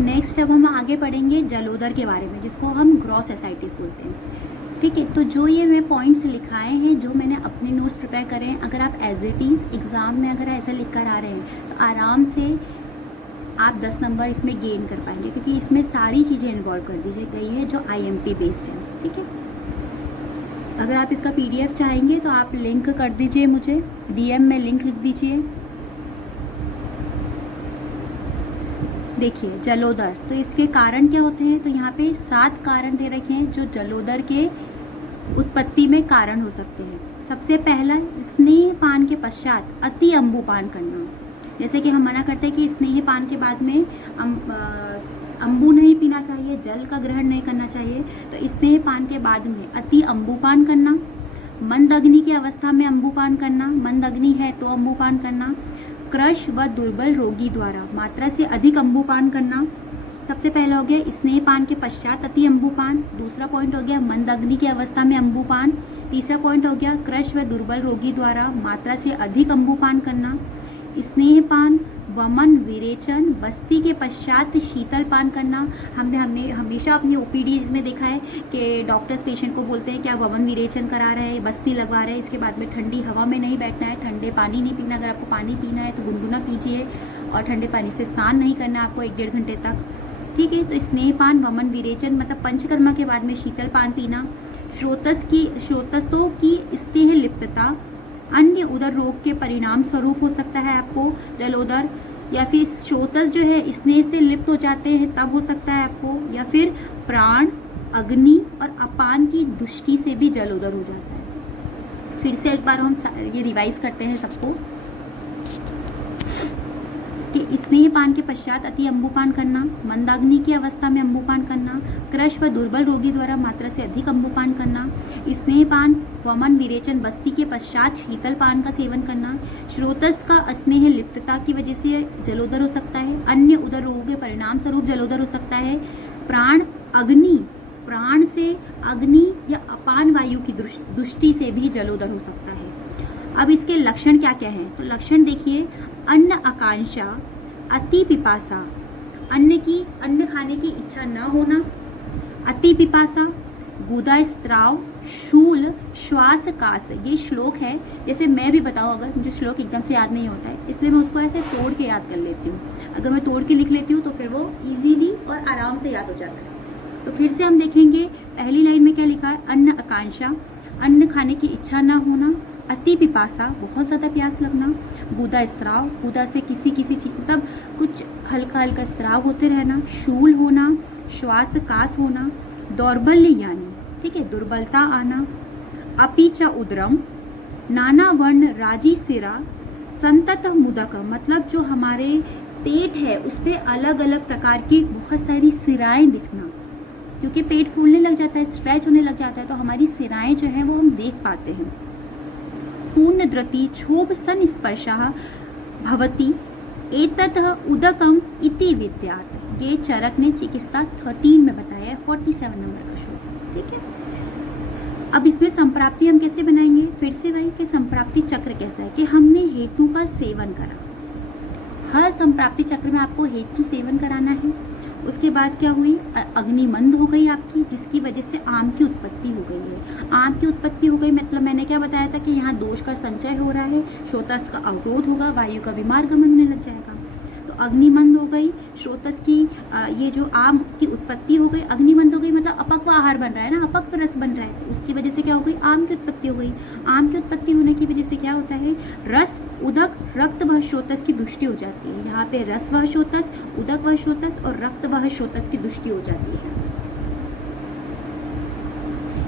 Next अब हम आगे पढ़ेंगे जलोदर के बारे में, जिसको हम ग्रॉस एसाइटिस बोलते हैं। ठीक है, तो जो ये मैं पॉइंट्स लिखाए हैं, जो मैंने अपने नोट्स प्रिपेयर करे हैं, अगर आप एज इट इज़ एग्ज़ाम में अगर ऐसा लिख कर आ रहे हैं तो आराम से आप 10 नंबर इसमें गेन कर पाएंगे, क्योंकि इसमें सारी चीज़ें इन्वॉल्व कर दी गई है जो IMP बेस्ड है। ठीक है, अगर आप इसका PDF चाहेंगे तो आप लिंक कर दीजिए मुझे, DM में लिंक लिख दीजिए। देखिए जलोदर, तो इसके कारण क्या होते हैं, तो यहाँ पे 7 कारण दे रखे हैं जो जलोदर के उत्पत्ति में कारण हो सकते हैं। सबसे पहला, स्नेहपान के पश्चात अति अम्बुपान करना। जैसे कि हम मना करते हैं कि स्नेहपान के बाद में अम्बू नहीं पीना चाहिए, जल का ग्रहण नहीं करना चाहिए, तो स्नेहपान के बाद में अति अम्बुपान करना, मंद अग्नि की अवस्था में अम्बुपान करना, मंद अग्नि है तो अम्बुपान करना, क्रश व दुर्बल रोगी द्वारा मात्रा से अधिक अम्बुपान करना। सबसे पहला हो गया स्नेहपान के पश्चात अति अम्बुपान, दूसरा पॉइंट हो गया मंद अग्नि की अवस्था में अम्बुपान, तीसरा पॉइंट हो गया क्रश व दुर्बल रोगी द्वारा मात्रा से अधिक अम्बुपान करना, स्नेहपान, वमन, विरेचन, बस्ती के पश्चात शीतल पान करना। हमने हमेशा अपनी OPDs में देखा है कि डॉक्टर्स पेशेंट को बोलते हैं कि आप वमन विरेचन करा रहे हैं, बस्ती लगवा रहे हैं, इसके बाद में ठंडी हवा में नहीं बैठना है, ठंडे पानी नहीं पीना, अगर आपको पानी पीना है तो गुनगुना पीजिए, और ठंडे पानी से स्नान नहीं करना है आपको 1-1.5 घंटे तक। ठीक है, तो स्नेहपान, वमन, विरेचन मतलब पंचकर्मा के बाद में शीतल पान पीना। श्रोतसों की स्नेह लिप्तता, अन्य उदर रोग के परिणाम स्वरूप हो सकता है आपको जलोदर, या फिर श्रोतस जो है स्नेह से लिप्त हो जाते हैं तब हो सकता है आपको, या फिर प्राण, अग्नि और अपान की दृष्टि से भी जलोदर हो जाता है। फिर से एक बार हम ये रिवाइज करते हैं सबको कि स्नेहपान के पश्चात अति अम्बुपान करना, मंदाग्नि की अवस्था में अम्बुपान करना, क्रश व दुर्बल रोगी द्वारा मात्रा से अधिक अम्बुपान करना, स्नेहपान, वमन, विरेचन, बस्ती के पश्चात शीतल पान का सेवन करना, श्रोतस का स्नेह लिप्तता की वजह से जलोदर हो सकता है, अन्य उदर रोगों के परिणाम स्वरूप जलोदर हो सकता है, प्राण, अग्नि, प्राण से अग्नि या अपान वायु की दृष्टि से भी जलोदर हो सकता है। अब इसके लक्षण क्या क्या हैं, तो लक्षण देखिए, अन्न आकांक्षा, अति पिपासा, अन्न खाने की इच्छा न होना, अति पिपासा, गुदा स्त्राव, शूल, श्वास कास। ये श्लोक है, जैसे मैं भी बताऊँ, अगर मुझे श्लोक एकदम से याद नहीं होता है इसलिए मैं उसको ऐसे तोड़ के याद कर लेती हूँ। अगर मैं तोड़ के लिख लेती हूँ तो फिर वो इजीली और आराम से याद हो जाता है। तो फिर से हम देखेंगे, पहली लाइन में क्या लिखा है, अन्न आकांक्षा, अन्न खाने की इच्छा न होना, अति पिपासा, बहुत ज़्यादा प्यास लगना, गुदा स्त्राव, गुदा से किसी चीज़ मतलब कुछ हल्का हल्का स्त्राव होते रहना, शूल होना, श्वास कास होना, दौर्बल्य यानी ठीक है दुर्बलता आना, अपीच उदरम, नाना वर्ण राजी सिरा, संतत मुदक मतलब जो हमारे पेट है उस पर अलग अलग प्रकार की बहुत सारी सिराएं दिखना, क्योंकि पेट फूलने लग जाता है, स्ट्रेच होने लग जाता है, तो हमारी सिराएं जो है वो हम देख पाते हैं। पूर्ण द्रति क्षोभ संस्पर्शः भवति एतत् उदकम इति विद्यात्। ये चरक ने चिकित्सा 13 में बताया है, 47 नंबर का श्लोक। ठीक है, अब इसमें संप्राप्ति हम कैसे बनाएंगे, फिर से भाई कि संप्राप्ति चक्र कैसा है कि हमने हेतु का सेवन करा, हर संप्राप्ति चक्र में आपको हेतु सेवन कराना है। उसके बाद क्या हुई, अग्नि मंद हो गई आपकी, जिसकी वजह से आम की उत्पत्ति हो गई है। आम की उत्पत्ति हो गई मतलब मैंने क्या बताया था कि यहाँ दोष का संचय हो रहा है, श्रोतस का अवरोध होगा, वायु का विमार्गमन होने लग जाएगा। तो अग्निमंद हो गई, श्रोतस की ये जो आम की उत्पत्ति हो गई, अग्निमंद हो गई मतलब अपक्व आहार बन रहा है ना, अपक्व रस बन रहा है, उसकी वजह से क्या हो गई, आम की उत्पत्ति हो गई। आम की उत्पत्ति होने की वजह से क्या होता है, रस, उदक, रक्त व श्रोतस की दृष्टि हो जाती है। यहाँ पे रस व श्रोतस, उदक व श्रोतस और रक्त व श्रोतस की दृष्टि हो जाती है,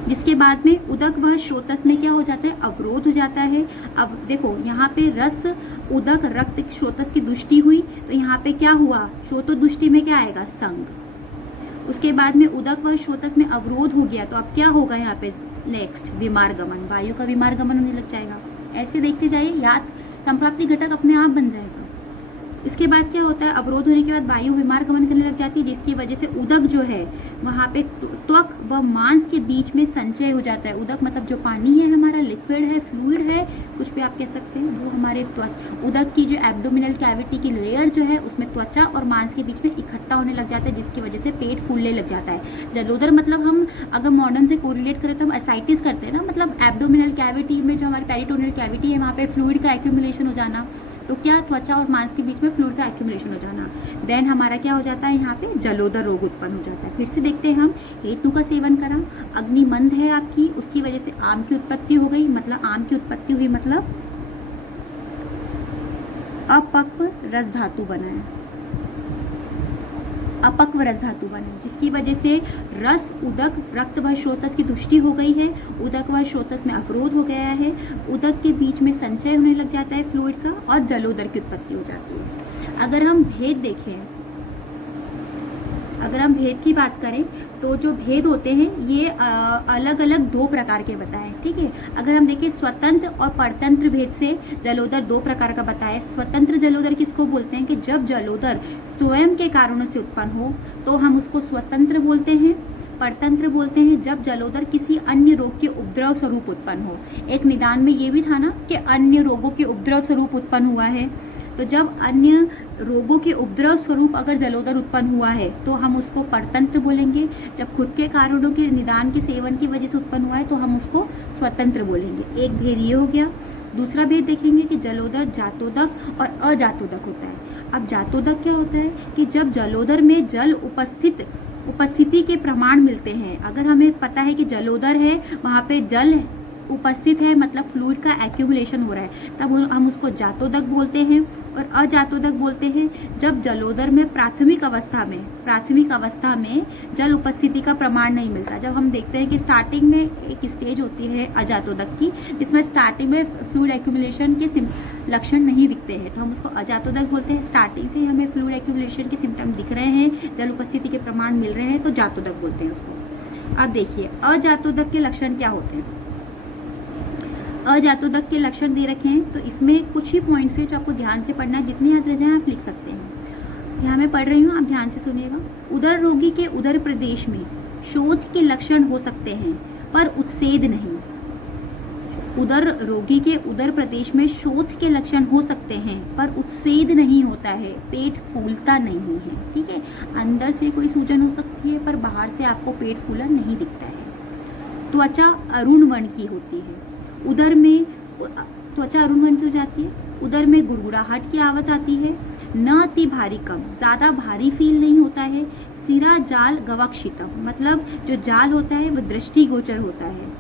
जिसके बाद में उदक व श्रोतस में क्या हो जाता है, अवरोध हो जाता है। अब देखो यहाँ पे रस, उदक, रक्त, श्रोतस की दृष्टि हुई, तो यहाँ पे क्या हुआ, श्रोतो दृष्टि में क्या आएगा, संग। उसके बाद में उदक व श्रोतस में अवरोध हो गया, तो अब क्या होगा यहाँ पे, नेक्स्ट विमार्गमन, वायु का विमार्गमन होने लग जाएगा। ऐसे देखते जाइए, याद संप्राप्ति घटक अपने आप बन जाएगा। इसके बाद क्या होता है, अवरोध होने के बाद वायु विमार गमन करने लग जाती है, जिसकी वजह से उदक जो है वहाँ पे त्वक व मांस के बीच में संचय हो जाता है। उदक मतलब जो पानी है हमारा, लिक्विड है, फ्लूइड है, कुछ भी आप कह सकते हैं, वो हमारे उदक की जो एब्डोमिनल कैविटी की लेयर जो है उसमें त्वचा और मांस के बीच में इकट्ठा होने लग जाता है, जिसकी वजह से पेट फूलने लग जाता है। जलोदर मतलब हम अगर मॉडर्न से कोरिलेट करें तो हम एसाइटिस करते हैं ना, मतलब एब्डोमिनल कैविटी में जो हमारी पेरिटोनियल कैविटी है वहाँ पे फ्लूइड का एक्यूमुलेशन हो जाना, तो क्या त्वचा और मांस के बीच में फ्लूइड का एक्यूमुलेशन हो जाना, देन हमारा क्या हो जाता है, यहाँ पे जलोदर रोग उत्पन्न हो जाता है। फिर से देखते हैं हम, हेतु का सेवन करा, अग्निमंद है आपकी, उसकी वजह से आम की उत्पत्ति हो गई, मतलब आम की उत्पत्ति हुई मतलब अपक्व रस धातु बना है, अपक्व रस धातु बने, जिसकी वजह से रस, उदक, रक्त व स्रोतस की तुष्टि हो गई है, उदक व स्रोतस में अवरोध हो गया है, उदक के बीच में संचय होने लग जाता है फ्लूइड का और जलोदर की उत्पत्ति हो जाती है। अगर हम भेद देखें, अगर हम भेद की बात करें तो जो भेद होते हैं ये अलग अलग दो प्रकार के बताए, ठीक है। अगर हम देखें स्वतंत्र और परतंत्र भेद से जलोदर दो प्रकार का बताया। स्वतंत्र जलोदर किसको बोलते हैं कि जब जलोदर स्वयं के कारणों से उत्पन्न हो तो हम उसको स्वतंत्र बोलते हैं। परतंत्र बोलते हैं जब जलोदर किसी अन्य रोग के उपद्रव स्वरूप उत्पन्न हो। एक निदान में ये भी था ना कि अन्य रोगों के उपद्रव स्वरूप उत्पन्न हुआ है, तो जब अन्य रोगों के उपद्रव स्वरूप अगर जलोदर उत्पन्न हुआ है तो हम उसको परतंत्र बोलेंगे। जब खुद के कारणों के निदान के सेवन की वजह से उत्पन्न हुआ है तो हम उसको स्वतंत्र बोलेंगे। एक भेद ये हो गया। दूसरा भेद देखेंगे कि जलोदर जातोदक और अजातोदक होता है। अब जातोदक क्या होता है कि जब जलोदर में जल उपस्थिति के प्रमाण मिलते हैं। अगर हमें पता है कि जलोदर है, वहाँ पे जल उपस्थित है, मतलब फ्लूइड का एक्यूमुलेशन हो रहा है, तब हम उसको जातोदक बोलते हैं। और अजातोदक बोलते हैं जब जलोदर में प्राथमिक अवस्था में जल उपस्थिति का प्रमाण नहीं मिलता। जब हम देखते हैं कि स्टार्टिंग में एक स्टेज होती है अजातोदक की, जिसमें स्टार्टिंग में फ्लूइड एक्यूमुलेशन के लक्षण नहीं दिखते हैं, तो हम उसको अजातोदक बोलते हैं। स्टार्टिंग से हमें फ्लूइड एक्यूमुलेशन के सिम्टम दिख रहे हैं, जल उपस्थिति के प्रमाण मिल रहे हैं, तो जातोदक बोलते हैं उसको। अब देखिए अजातोदक के लक्षण क्या होते हैं। अजातोदक के लक्षण दे रखे हैं, तो इसमें कुछ ही पॉइंट्स है जो आपको ध्यान से पढ़ना है, जितने याद रह जाए आप लिख सकते हैं। यहाँ मैं पढ़ रही हूँ, आप ध्यान से सुनिएगा। उदर रोगी के उदर प्रदेश में शोथ के लक्षण हो सकते हैं पर उत्सेद नहीं। उदर रोगी के उदर प्रदेश में शोथ के लक्षण हो सकते हैं पर उत्सेद नहीं होता है, पेट फूलता नहीं है, ठीक है। अंदर से कोई सूजन हो सकती है पर बाहर से आपको पेट फूला नहीं दिखता है। त्वचा अरुण वर्ण की होती है। उदर में त्वचा अरुण वर्ण की हो जाती है। उदर में गुड़गुड़ाहट की आवाज़ आती है। न अति भारी कम, ज़्यादा भारी फील नहीं होता है। सिरा जाल गवक्षितम, मतलब जो जाल होता है वो दृष्टिगोचर होता है।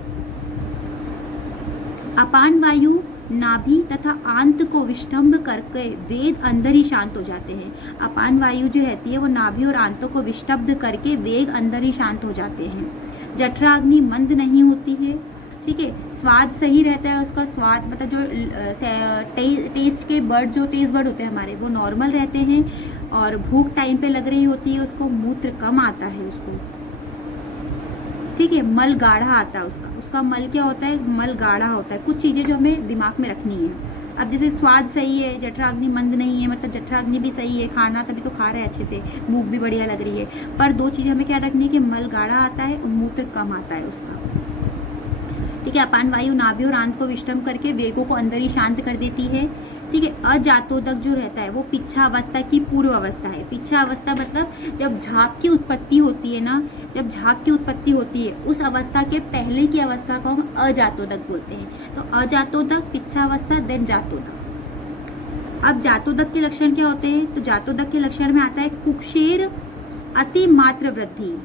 अपान वायु नाभि तथा आंत को विष्टंभ करके वेग अंदर ही शांत हो जाते हैं। अपान वायु जो रहती है वो नाभि और आंतों को विष्टब्ध करके वेग अंदर ही शांत हो जाते हैं। जठराग्नि मंद नहीं होती है, ठीक है। स्वाद सही रहता है, उसका स्वाद मतलब जो टेस्ट के बर्ड, जो टेस्ट बर्ड होते हैं हमारे, वो नॉर्मल रहते हैं। और भूख टाइम पे लग रही होती है उसको, मूत्र कम आता है उसको, ठीक है। मल गाढ़ा आता है उसका मल क्या होता है, मल गाढ़ा होता है। कुछ चीज़ें जो हमें दिमाग में रखनी है। अब जैसे स्वाद सही है, जठराग्नि मंद नहीं है, मतलब जठराग्नि भी सही है, खाना तभी तो खा रहे हैं अच्छे से, भूख भी बढ़िया लग रही है, पर दो चीज़ें हमें क्या रखनी है कि मल गाढ़ा आता है और मूत्र कम आता है उसका, ठीक है। अपान वायु नाभि और आंत को विष्टंभ करके वेगों को अंदर ही शांत कर देती है, ठीक है। अजातोदक जो रहता है वो पिच्छा अवस्था की पूर्व अवस्था है। पिच्छा अवस्था मतलब जब झाग की उत्पत्ति होती है ना, जब झाग की उत्पत्ति होती है उस अवस्था के पहले की अवस्था को हम अजातोदक बोलते हैं। तो अजातोदक, पिच्छा अवस्था, देन जातोदक। अब जातोदक के लक्षण क्या होते हैं, तो जातोदक के लक्षण में आता है कुक्षेर अति मात्र वृद्धि,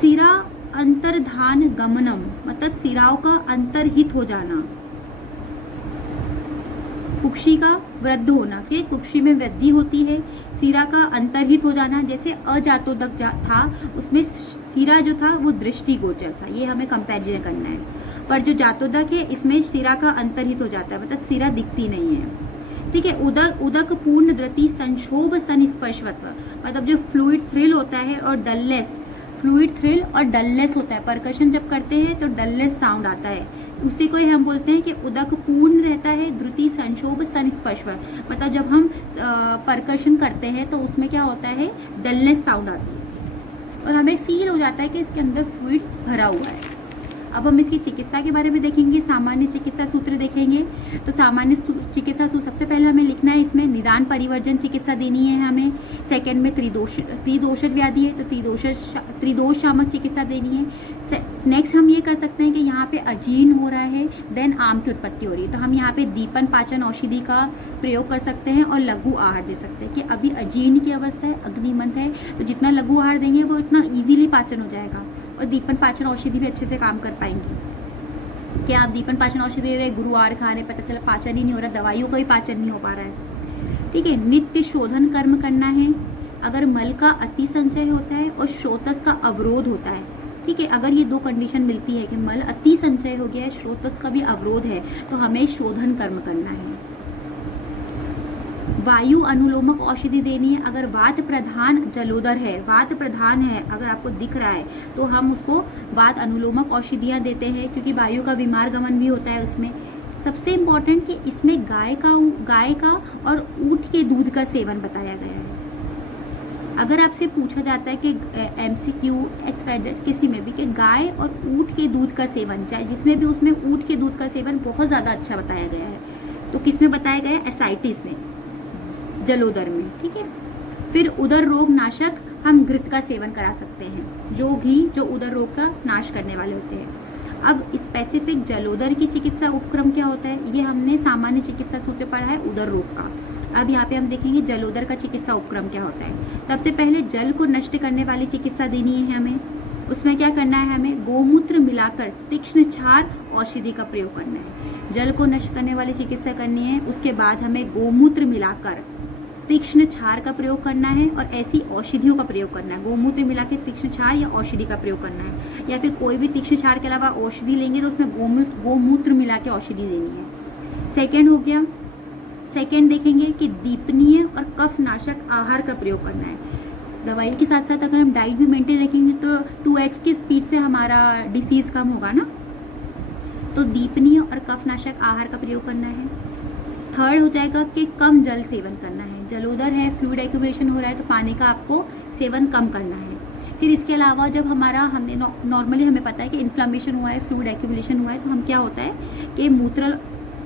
सिरा अंतर्धान गमनम, मतलब सिराओं का अंतर्हित हो जाना, कुक्षी का वृद्ध होना, फिर कुक्षी में वृद्धि होती है, सिरा का अंतर्हित हो जाना। जैसे अजातोदक था उसमें सिरा जो था वो दृष्टिगोचर था, ये हमें कंपैरिजन करना है। पर जो जातोदक है इसमें सिरा का अंतर्हित हो जाता है, मतलब सिरा दिखती नहीं है, ठीक है। उदक पूर्ण द्रति संक्षोभ संस्पर्शवत्व, मतलब जो फ्लूइड थ्रिल होता है और डलनेस, फ्लूइड थ्रिल और डलनेस होता है। परकशन जब करते हैं तो डलनेस साउंड आता है, उसी को ही हम बोलते हैं कि उदक पूर्ण रहता है, द्रुति संक्षोभ संस्पर्श। मतलब जब हम परकशन करते हैं तो उसमें क्या होता है, डलनेस साउंड आती है और हमें फील हो जाता है कि इसके अंदर फ्लूइड भरा हुआ है। अब हम इसकी चिकित्सा के बारे में देखेंगे, सामान्य चिकित्सा सूत्र देखेंगे। तो सामान्य चिकित्सा सूत्र सबसे पहले हमें लिखना है, इसमें निदान परिवर्जन चिकित्सा देनी है हमें। सेकंड में त्रिदोषित व्याधि है तो त्रिदोष शामक चिकित्सा देनी है। नेक्स्ट हम ये कर सकते हैं कि यहाँ पे अजीर्ण हो रहा है, देन आम की उत्पत्ति हो रही है, तो हम यहाँ पे दीपन पाचन औषधि का प्रयोग कर सकते हैं और लघु आहार दे सकते हैं कि अभी अजीर्ण की अवस्था है, अग्निमंथ है, तो जितना लघु आहार देंगे वो इतना ईजिली पाचन हो जाएगा और दीपन पाचन औषधि भी अच्छे से काम कर पाएंगी। क्या आप दीपन पाचन औषधि दे रहे, गुरुवार खा रहे, पता चला पाचन ही नहीं हो रहा, दवाइयों का भी पाचन नहीं हो पा रहा है। ठीक है, नित्य शोधन कर्म करना है। अगर मल का अति संचय होता है और स्रोतस का अवरोध होता है, ठीक है, अगर ये दो कंडीशन मिलती है कि मल अति संचय हो गया है, स्रोतस का भी अवरोध है, तो हमें शोधन कर्म करना है। वायु अनुलोमक औषधि देनी है। अगर वात प्रधान जलोदर है, वात प्रधान है, अगर आपको दिख रहा है तो हम उसको वात अनुलोमक औषधियाँ देते हैं, क्योंकि वायु का बीमार गमन भी होता है उसमें। सबसे इम्पॉर्टेंट कि इसमें गाय का और ऊँट के दूध का सेवन बताया गया है। अगर आपसे पूछा जाता है कि MCQ एक्सपेक्टेड किसी में भी कि गाय और ऊँट के दूध का सेवन, चाहे जिसमें भी, उसमें ऊँट के दूध का सेवन बहुत ज़्यादा अच्छा बताया गया है। तो किस में बताया गया है, एसाइटिस में, जलोदर में। ठीक है, फिर उदर रोग नाशक हम घृत का सेवन करा सकते हैं, जो उदर रोग का नाश करने वाले होते हैं। अब स्पेसिफिक जलोदर की चिकित्सा उपक्रम क्या होता है, ये हमने सामान्य चिकित्सा सूत्र पढ़ा है उदर रोग का। अब यहाँ पे हम देखेंगे जलोदर का चिकित्सा उपक्रम क्या होता है। सबसे पहले जल को नष्ट करने वाली चिकित्सा देनी है हमें। उसमें क्या करना है, हमें गोमूत्र मिलाकर तीक्ष्ण क्षार औषधि का प्रयोग करना है। जल को नष्ट करने वाली चिकित्सा करनी है, उसके बाद हमें गोमूत्र मिलाकर तीक्ष्ण क्षार का प्रयोग करना है और ऐसी औषधियों का प्रयोग करना है। गोमूत्र मिला के तीक्ष्ण क्षार या औषधि का प्रयोग करना है, या फिर कोई भी तीक्ष्ण क्षार के अलावा औषधि लेंगे तो उसमें गोमूत्र मिला के औषधि देनी है। सेकेंड हो गया, सेकेंड देखेंगे कि दीपनीय और कफ नाशक आहार का प्रयोग करना है। दवाई के साथ साथ अगर हम डाइट भी मेंटेन रखेंगे तो 2x की स्पीड से हमारा डिसीज कम होगा ना। तो दीपनीय और कफ नाशक आहार का प्रयोग करना है। थर्ड हो जाएगा कि कम जल सेवन करना है। जलोदर है, फ्लूइड एक्यूमुलेशन हो रहा है, तो पानी का आपको सेवन कम करना है। फिर इसके अलावा जब हमने नॉर्मली हमें पता है कि इन्फ्लामेशन हुआ है, फ्लूइड एक्यूमुलेशन हुआ है, तो हम क्या होता है कि मूत्र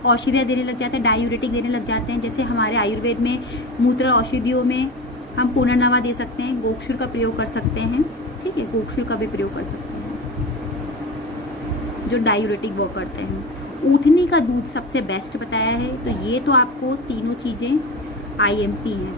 औषधियाँ देने लग जाते हैं, डायूरेटिक देने लग जाते हैं। जैसे हमारे आयुर्वेद में मूत्र औषधियों में हम पुनर्नवा दे सकते हैं, गोक्षुर का प्रयोग कर सकते हैं। ठीक है, गोक्षुर का भी प्रयोग कर सकते हैं जो डायूरेटिक वर्क करते हैं। ऊठनी का दूध सबसे बेस्ट बताया है। तो ये तो आपको तीनों चीज़ें IMP हैं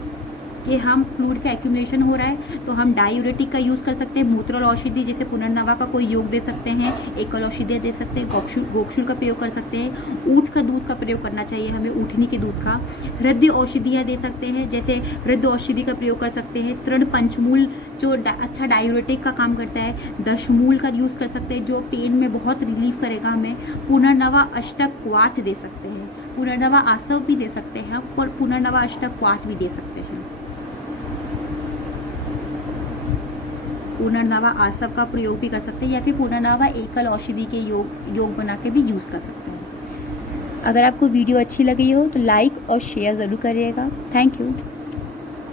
कि हम फ्लूइड का एक्यूमुलेशन हो रहा है तो हम डायूरेटिक का यूज़ कर सकते हैं, मूत्रल औषधि जैसे पुनर्नवा का कोई योग दे सकते हैं, एकल औषधियाँ दे सकते हैं, गोक्षुर का प्रयोग कर सकते हैं। ऊँट का दूध का प्रयोग करना चाहिए हमें, ऊठनी के दूध का। हृदय औषधियाँ दे सकते हैं, जैसे हृदय औषधि का प्रयोग कर सकते हैं। तृण पंचमूल जो अच्छा डायूरेटिक का काम करता है। दशमूल का यूज़ कर सकते हैं जो पेन में बहुत रिलीफ करेगा हमें। पुनर्नवा अष्टक क्वाथ दे सकते हैं, पुनर्नवा आसव भी दे सकते हैं और पुनर्नवा अष्टक क्वाथ भी दे सकते हैं। पुनर्नवा आसव का प्रयोग भी कर सकते हैं या फिर पुनर्नवा एकल औषधि के योग बना के भी यूज़ कर सकते हैं। अगर आपको वीडियो अच्छी लगी हो तो लाइक और शेयर ज़रूर करिएगा। Thank you.